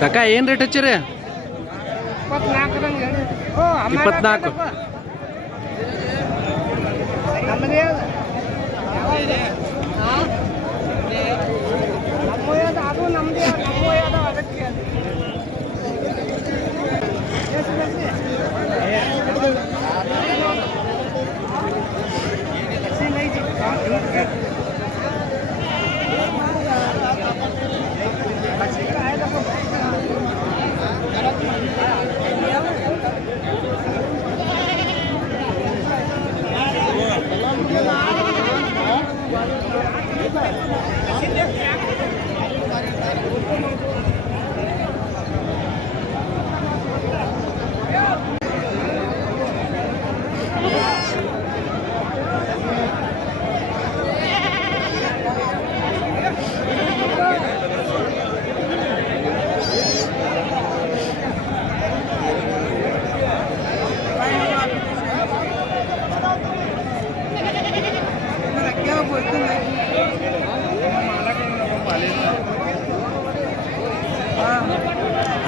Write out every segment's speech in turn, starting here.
ಕಾಕ ಏನು ರೇಟ್ ಹಚ್ಚಿರಿ? 24.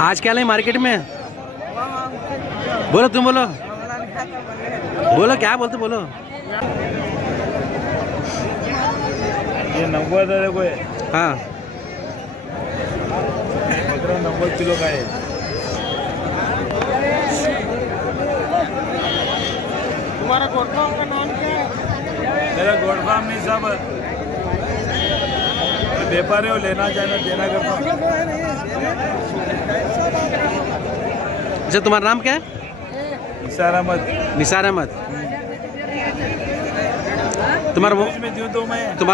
आज क्या लाए मार्केट में? बोलो, तुम बोलो, बोलो क्या बोलते बोलो। ये 90 है कोई? हाँ, 90 किलो का है। तुम्हारा गोट फार्म का नाम क्या है? मेरा गोट फार्म नहीं सब व्यापारी हो, लेना चाहना देना करता हूँ। अच्छा, तुम्हारा नाम क्या है? निसार अहमद। निसार अहमद। तुम्हारा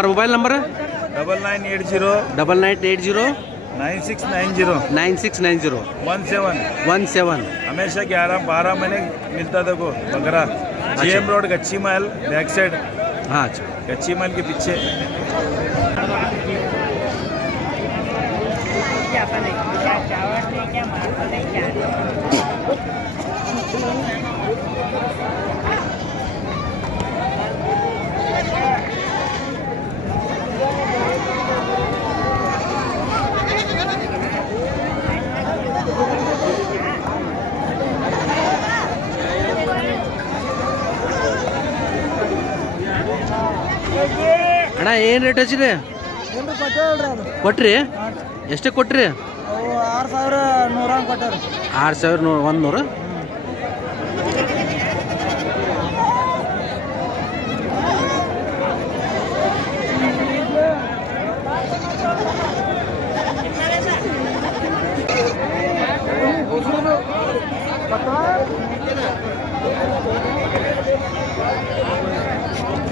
मोबाइल नंबर है? 9980 9690 9690 17 हमेशा 11-12 महीने मिलता था को बकरा। GM रोड गच्ची महल बैक साइड। हाँ, अच्छा। गच्ची महल के पीछे। ಅಣ್ಣ ಏನು ರೇಟ್ ಹಚ್ಚಿರಿ? ಕೊಟ್ರಿ? ಎಷ್ಟಕ್ಕೆ ಕೊಟ್ರಿ? 6100 ಕೊಟ್ಟಾರ. 6100.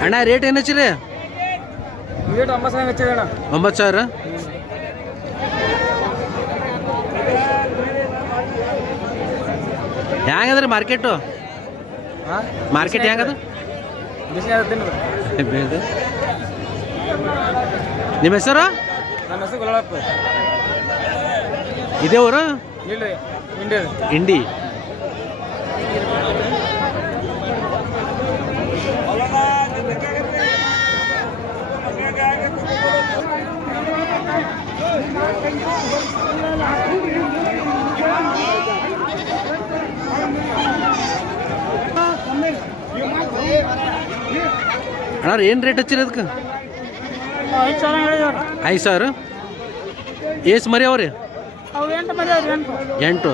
ಅಣ್ಣ ರೇಟ್ ಏನು ಹಚ್ಚಿರಿ? ರೇಟ್ 9,000 ಹಚ್ಚಿರಿ ಅಣ್ಣ. 9,000. ಹೆಂಗದ್ರಿ ಮಾರ್ಕೆಟು? ಮಾರ್ಕೆಟ್ ಹೆಂಗದ? ನಿಮ್ಮ ಹೆಸರು? ನನ್ನ ಹೆಸರು ಗುಲಾಳಪ್ಪ. ಇದೇ ಊರು? ಇಲ್ಲ, ಇಂಡಿ. ಅಣ್ಣ ಏನು ರೇಟ್ ಹಚ್ಚಿರಿ ಅದಕ್ಕೆ? 5,000 ಹೇಳಿದವ್ರು. 5,000. ಏಸು ಮರಿ ಅವ್ರಿ? ಅವು 8 ಮರಿ ಅವ್ರಿ. 8.